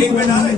एक मिनट आ रहे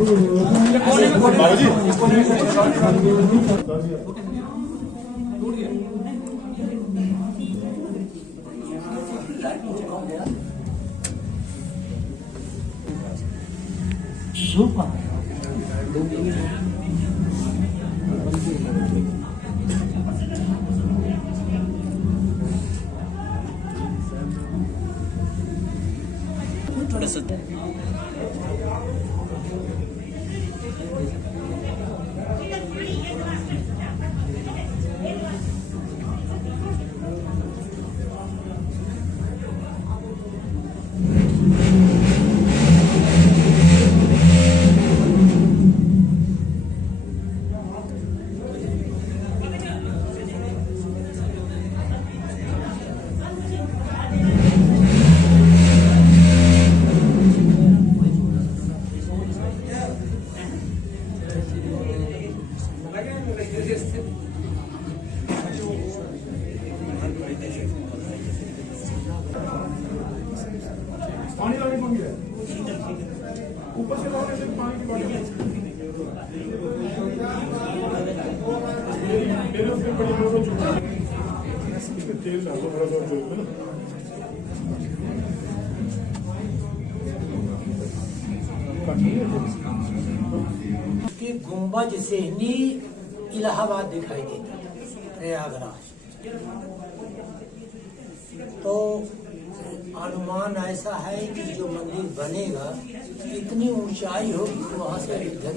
पानी लाने को है ऊपर से लाने से पानी की बॉटल मेरे उसमें बड़ी लोगों चुका इसमें तेल डालो थोड़ा सा जोड़ दो कि गुंबज से ही इलाहाबाद दिखाई देता प्रयागराज। तो अनुमान ऐसा है कि जो मंदिर बनेगा इतनी ऊंचाई होगी कि वहां से अयोध्या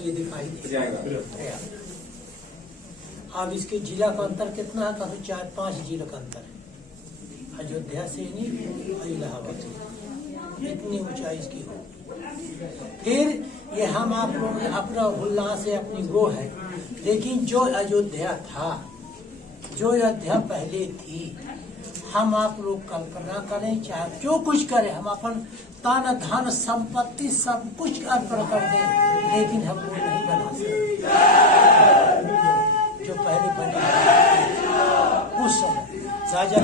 ये दिखाई देगा। अब इसके जिला का अंतर कितना है? काफी 4-5 जिला का अंतर है अयोध्या से नहीं इलाहाबाद से, इतनी ऊंचाई इसकी हो। फिर ये हम आप लोग अपना उल्लास से अपनी वो है, लेकिन जो अयोध्या था, जो अयोध्या पहले थी, हम आप लोग कल्पना करें चाहे जो कुछ करें, हम अपन तन धन संपत्ति सब कुछ अर्पण कर दें, लेकिन हम वो नहीं बना सकते जो पहले बने उस समय। राजा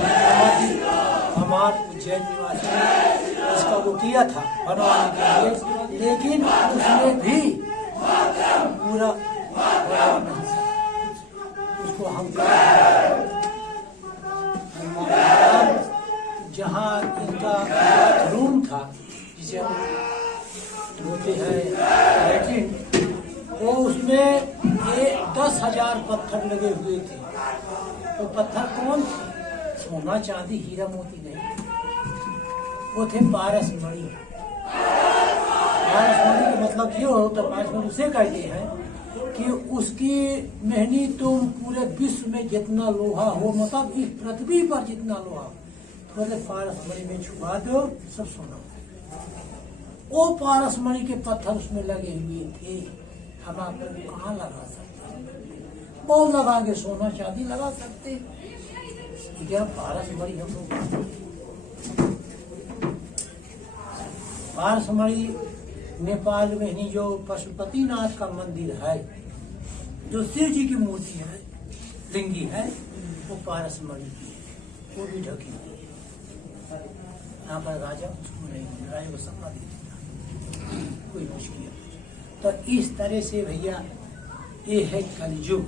हमार उज्जैन निवासी इसका वो किया था बनवाने के लिए, लेकिन उसमें भी पूरा नहीं सकता उसको। हम जहाँ इनका रूम था जिसे हम होते हैं लैट्रिन, वो उसमें ये 10,000 पत्थर लगे हुए थे। वो पत्थर कौन थे? सोना चांदी हीरा मोती नहीं, वो थे पारसमणि। पारसमणि का मतलब ये होता है, पारसमणि उसे कहते हैं कि उसकी मेहनी तुम पूरे विश्व में जितना लोहा हो, मतलब इस पृथ्वी पर जितना लोहा हो, थोड़े पारसमणि में छुपा दो सब सोना। वो पारसमणि के पत्थर उसमें लगे हुए थे। हम आप लोग कहाँ लगा सकते? बहुत लगाएंगे, सोना चांदी लगा सकते, क्या पारसमणि हम लोग। पारसमणि नेपाल में ही जो पशुपतिनाथ का मंदिर है, जो शिव जी की मूर्ति है, लिंगी है, वो पारसमणि की है, वो भी ढकी हुई है। यहाँ पर राजा उसको नहीं, राजा को सम्मान देता कोई कुछ किया। तो इस तरह से भैया ये है कलयुग।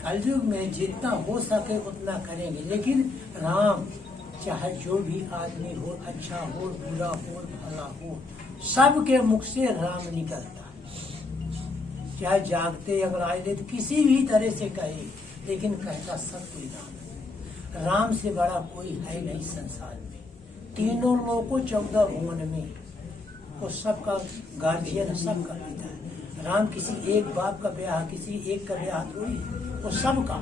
कलयुग में जितना हो सके उतना करेंगे, लेकिन राम चाहे जो भी आदमी हो, अच्छा हो, बुरा हो, भला हो, सबके मुख से राम निकलता। चाहे जागते अगर आए दे तो किसी भी तरह से कहे, लेकिन कहता सब कोई राम। राम से बड़ा कोई है नहीं संसार में। तीनों लोगों 14 भुवन में वो सबका गार्जियन, सबका पिता है। राम किसी एक बाप का ब्याह, किसी एक का ब्याह थोड़ी, वो सबका।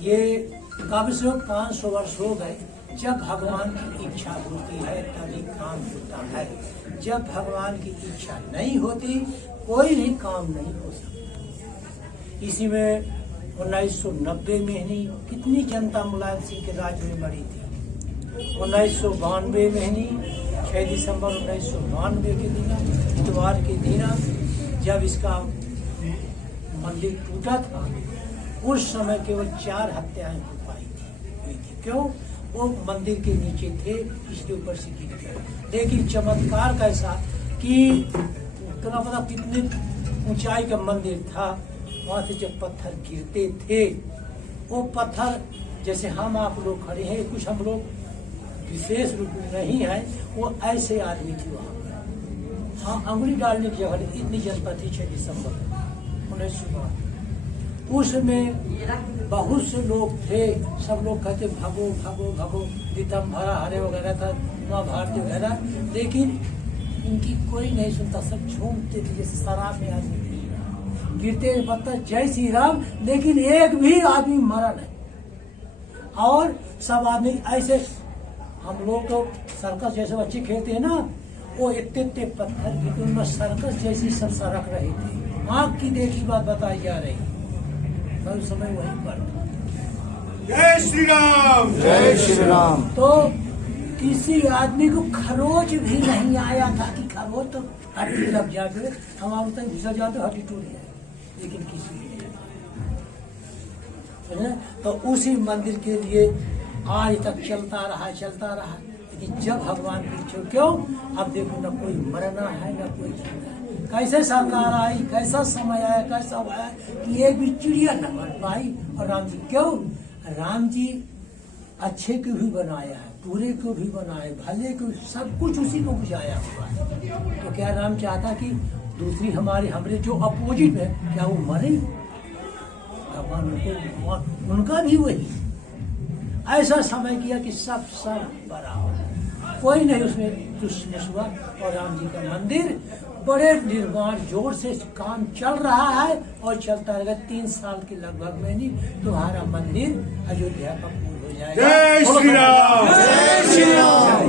ये कब से 500 वर्ष हो गए। जब भगवान की इच्छा होती है तभी काम होता है। जब भगवान की इच्छा नहीं होती कोई भी काम नहीं हो सकता। इसी में 1990 में ही कितनी जनता मुलायम सिंह के राज में मरी थी। 1992 में ही 6 दिसंबर 1992 के दिन, इतवार के दिन, जब इसका मंदिर टूटा था, उस समय केवल 4 हत्याएं हो पाई थी। क्यों? वो मंदिर के नीचे थे, इसके ऊपर से गिर गए। लेकिन चमत्कार कैसा कि इतना पता कितने ऊंचाई का मंदिर था, वहां से जब पत्थर गिरते थे, वो पत्थर जैसे हम आप लोग खड़े हैं, कुछ हम लोग विशेष रूप में नहीं है, वो ऐसे आदमी थे वहां पर। हाँ, अंगुली डालने की जगह इतनी जनता थी 6 दिसंबर 1912। उसमें बहुत से लोग थे, सब लोग कहते भगो भगो भगो, दितंबरा हरे वगैरह था, माँ भारती वगैरह, लेकिन इनकी कोई नहीं सुनता, सब झूमते थे जैसे शराब में आदमी गिरते पत्थर जय श्री राम, लेकिन एक भी आदमी मरा नहीं। और सब आदमी ऐसे, हम लोग तो सर्कस जैसे बच्चे खेलते हैं ना, वो इतने इतने पत्थर गिरते, उनमें सर्कस जैसी सब सरक रहे थे। आंख की देखी बात बताई जा रही, उस समय वही पर जय श्री राम, जय श्री राम। तो किसी आदमी को खरोच भी नहीं आया था कि खरोच तो हड्डी लग जाते, हमारे तक घुसर जाते हड्डी टूट जाए, लेकिन किसी ने तो उसी मंदिर के लिए आज तक चलता रहा। लेकिन जब भगवान की इच्छा, क्यों अब देखो, न कोई मरना है न कोई जीना है। कैसे सरकार आई, कैसा समय आया, कैसा आया कि एक भी चिड़िया न मर पाई। और राम जी, क्यों राम जी अच्छे को भी बनाया है, बुरे को भी बनाए, भले को, सब कुछ उसी को बुझाया हुआ है। तो क्या राम चाहता कि दूसरी हमारे जो अपोजिट है, क्या वो मरे? भगवान उनका भी वही ऐसा समय किया कि सब बराबर, कोई नहीं उसमें दुश्मन हुआ। और राम जी का मंदिर बड़े निर्माण जोर से काम चल रहा है और चलता रहेगा। 3 साल के लगभग में नहीं तुम्हारा मंदिर अयोध्या का पूर्ण हो जाएगा। जय श्री राम, जय श्री राम।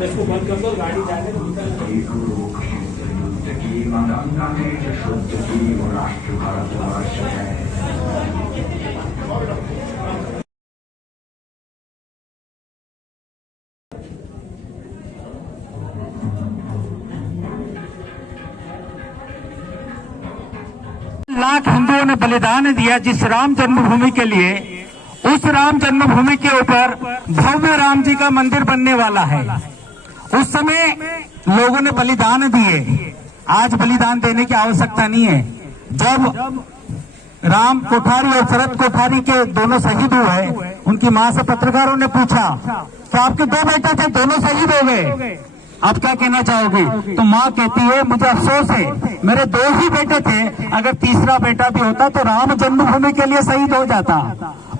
इसको बंद कर दो, गाड़ी जाने दो। लाख हिंदुओं ने बलिदान दिया जिस राम जन्मभूमि के लिए, उस राम जन्मभूमि के ऊपर भव्य राम जी का मंदिर बनने वाला है। उस समय लोगों ने बलिदान दिए, आज बलिदान देने की आवश्यकता नहीं है। जब राम कोठारी और शरद कोठारी के दोनों शहीद हुए, उनकी मां से पत्रकारों ने पूछा कि आपके 2 बेटे थे, दोनों शहीद हो गए, आप क्या कहना चाहोगे? तो माँ कहती है, मुझे अफसोस है, मेरे 2 ही बेटे थे, अगर तीसरा बेटा भी होता तो राम जन्मभूमि के लिए शहीद हो जाता।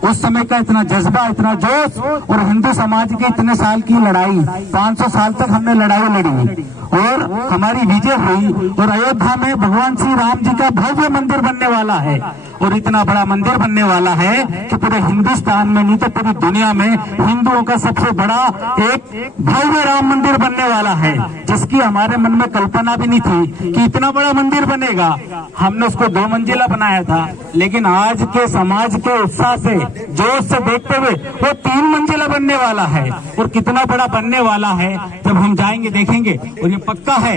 उस समय का इतना जज्बा, इतना जोश, और हिंदू समाज की इतने साल की लड़ाई, 500 साल तक हमने लड़ाई लड़ी और हमारी विजय हुई। और अयोध्या में भगवान श्री राम जी का भव्य मंदिर बनने वाला है, और इतना बड़ा मंदिर बनने वाला है कि पूरे हिंदुस्तान में नहीं तो पूरी दुनिया में हिंदुओं का सबसे बड़ा एक भव्य राम मंदिर बनने वाला है, जिसकी हमारे मन में कल्पना भी नहीं थी कि इतना बड़ा मंदिर बनेगा। हमने उसको 2 मंजिला बनाया था, लेकिन आज के समाज के उत्साह से, जोश से देखते हुए वो 3 मंजिला बनने वाला है। और कितना बड़ा बनने वाला है जब हम जाएंगे देखेंगे। और ये पक्का है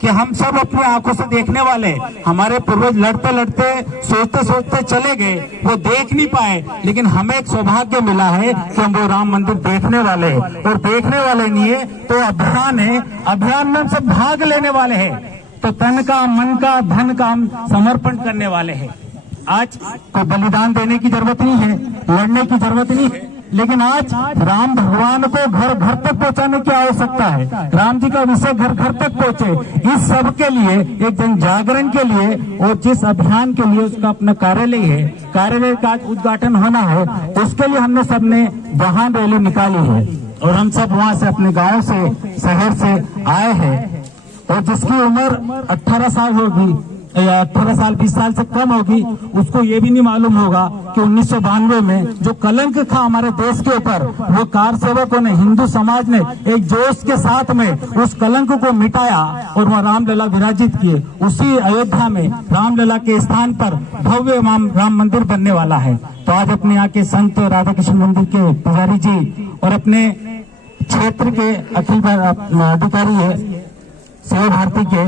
कि हम सब अपनी आंखों से देखने वाले। हमारे पूर्वज लड़ते लड़ते, सोचते सोचते चले गए, वो देख नहीं पाए, लेकिन हमें एक सौभाग्य मिला है कि हम वो राम मंदिर देखने वाले हैं। और देखने वाले नहीं है तो अभियान है, अभियान में हम सब भाग लेने वाले हैं। तो तन का, मन का, धन का हम समर्पण करने वाले हैं। आज कोई बलिदान देने की जरूरत नहीं है, लड़ने की जरूरत नहीं है, लेकिन आज राम भगवान को घर घर तक पहुंचाने की आवश्यकता है। राम जी का विषय घर घर तक पहुंचे, इस सब के लिए, एक जन जागरण के लिए, और जिस अभियान के लिए उसका अपना कार्यालय है, कार्यालय का आज उद्घाटन होना है, उसके लिए हमने सबने वाहन रैली निकाली है। और हम सब वहां से, अपने गाँव से, शहर से आए हैं। और जिसकी उम्र 18 साल होगी या 18 साल 20 साल से कम होगी, उसको ये भी नहीं मालूम होगा कि 1992 में जो कलंक था हमारे देश के ऊपर, वो कार सेवकों ने, हिंदू समाज ने एक जोश के साथ में उस कलंक को मिटाया और वहाँ रामलला विराजित किए। उसी अयोध्या में रामलला के स्थान पर भव्य राम मंदिर बनने वाला है। तो आज अपने यहाँ के संत राधा कृष्ण मंदिर के पुजारी जी और अपने क्षेत्र के अखिल अधिकारी है सेवा भारती के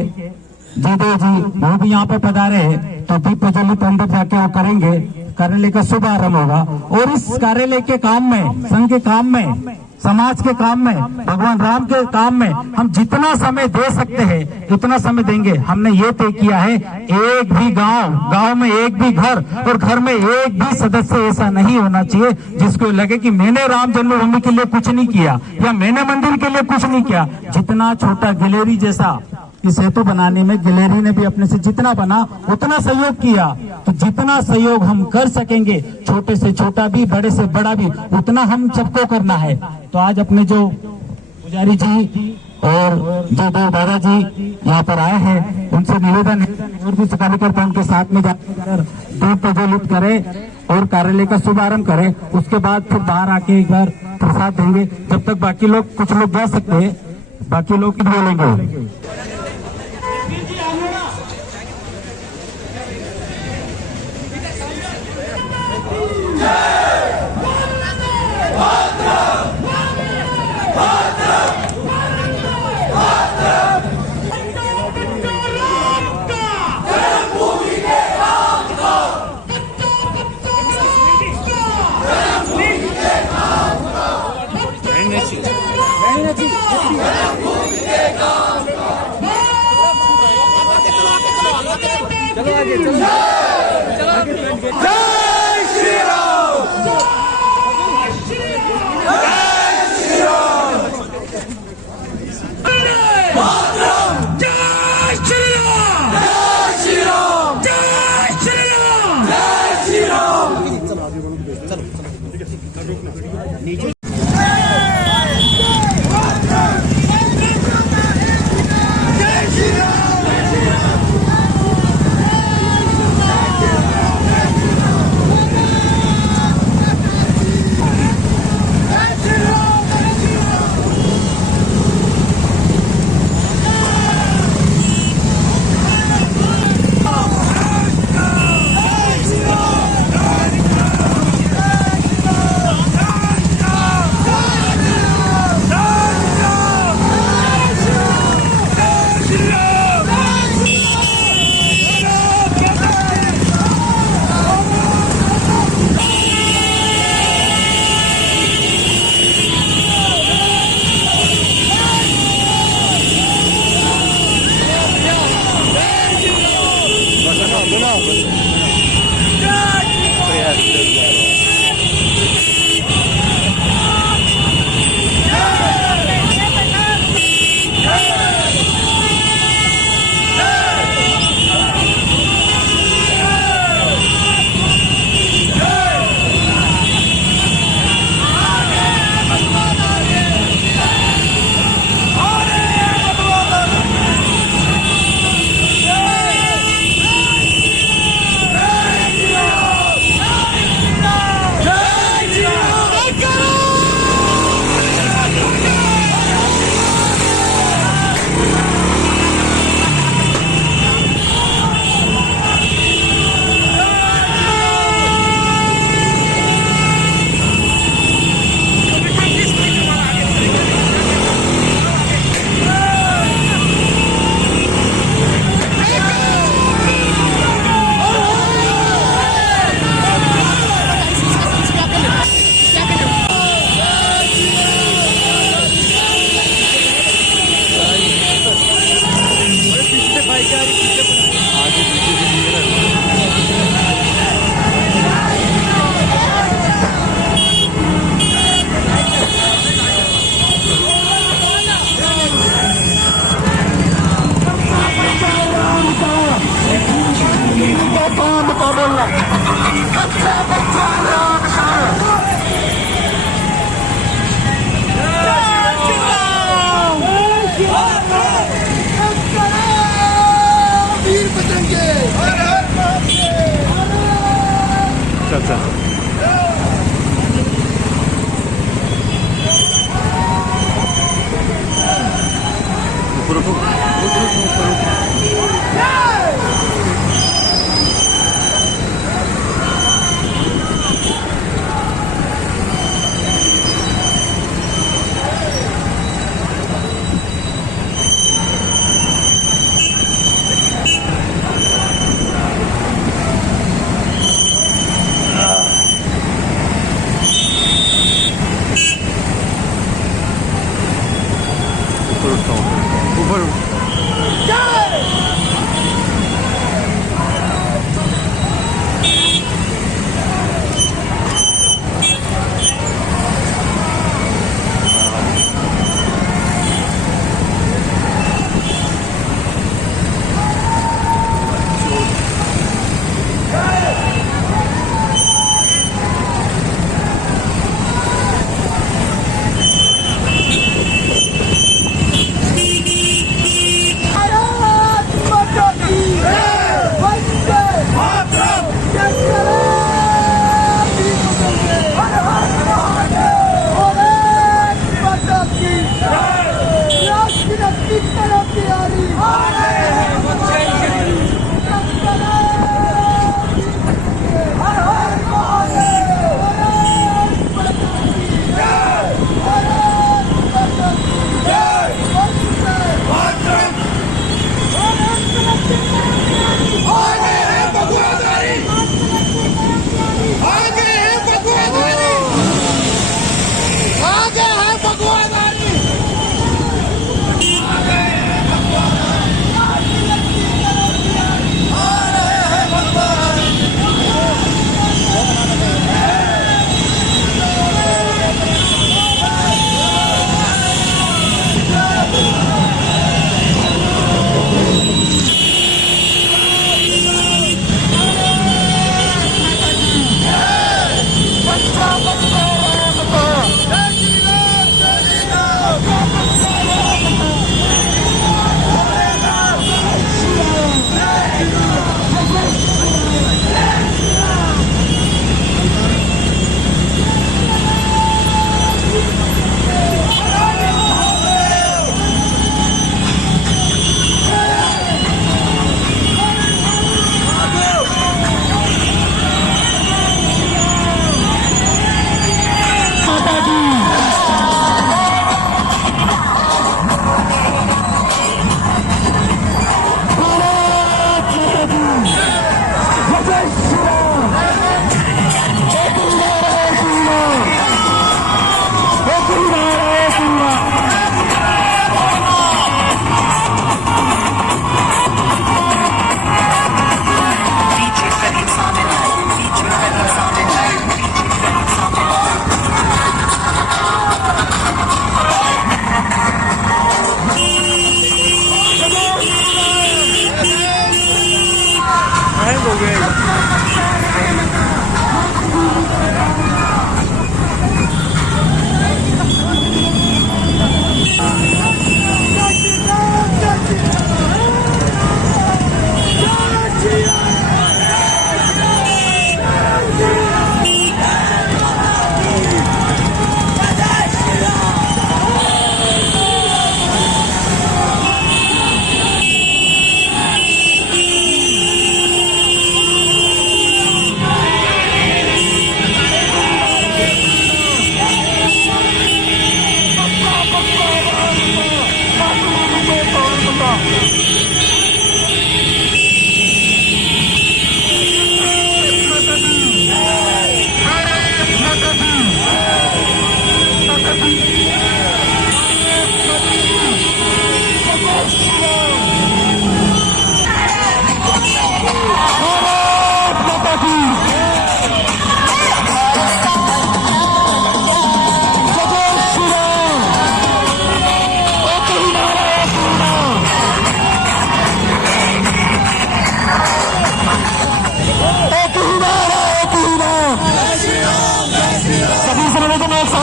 जयदेव जी वो भी यहाँ पे पधारे हैं, तो दीप प्रज्वलित अंदर जाके वो करेंगे, कार्यालय का शुभ आरंभ होगा। और इस कार्यालय के काम में, संघ के काम में, समाज के काम में, भगवान राम के काम में हम जितना समय दे सकते हैं उतना समय देंगे। हमने ये तय किया है, एक भी गांव में एक भी घर और घर में एक भी सदस्य ऐसा नहीं होना चाहिए जिसको लगे कि मैंने राम जन्मभूमि के लिए कुछ नहीं किया या मैंने मंदिर के लिए कुछ नहीं किया। जितना छोटा गैलरी जैसा इस सेतु बनाने में गैलरी ने भी अपने से जितना बना उतना सहयोग किया, तो जितना सहयोग हम कर सकेंगे, छोटे से छोटा भी, बड़े से बड़ा भी, उतना हम सबको करना है। तो आज अपने जो पुजारी जी और जो दो दादाजी यहाँ पर आए हैं, उनसे निवेदन है और भी कार्यकर्ता उनके साथ में जाकर दीप प्रज्वलित करें और कार्यालय का शुभारंभ करें। उसके बाद फिर बाहर आके एक बार प्रसाद देंगे। जब तक बाकी लोग, कुछ लोग जा सकते हैं, बाकी लोग बोलेंगे। चलो आगे, चलो आगे। जय श्री राम, जय श्री राम, जय श्री राम, जय श्री राम, जय श्री राम, जय श्री राम। चलो आगे बढ़ो, चलो नीचे।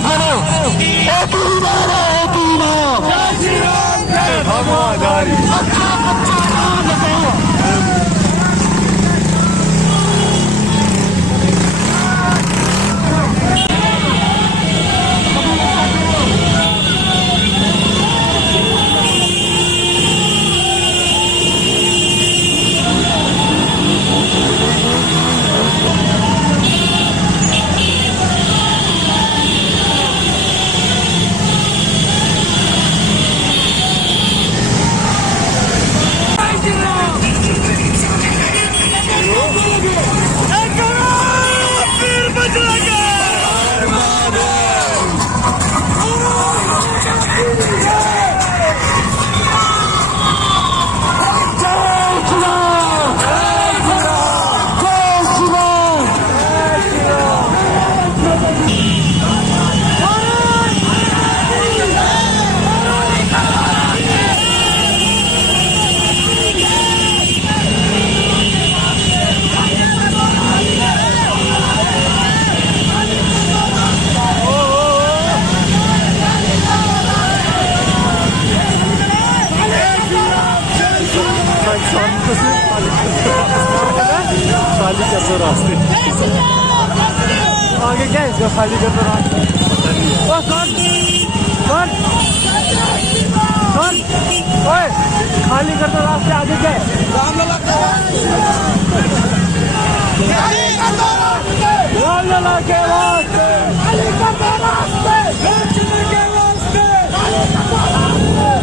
बोलो एक ही नाम है, एक ही नाम जय श्री राम जय भगवाधारी। अच्छा बच्चा नाम बताओ। खाली कर दो रास्ते, आगे क्या है इसका खाली कर दो रास्ते। ओए खाली कर दो रास्ते, आगे क्या है? रामलला के वास्ते, खाली कर दो रास्ते, रामचंद्र के वास्ते, खाली कर दो रास्ते।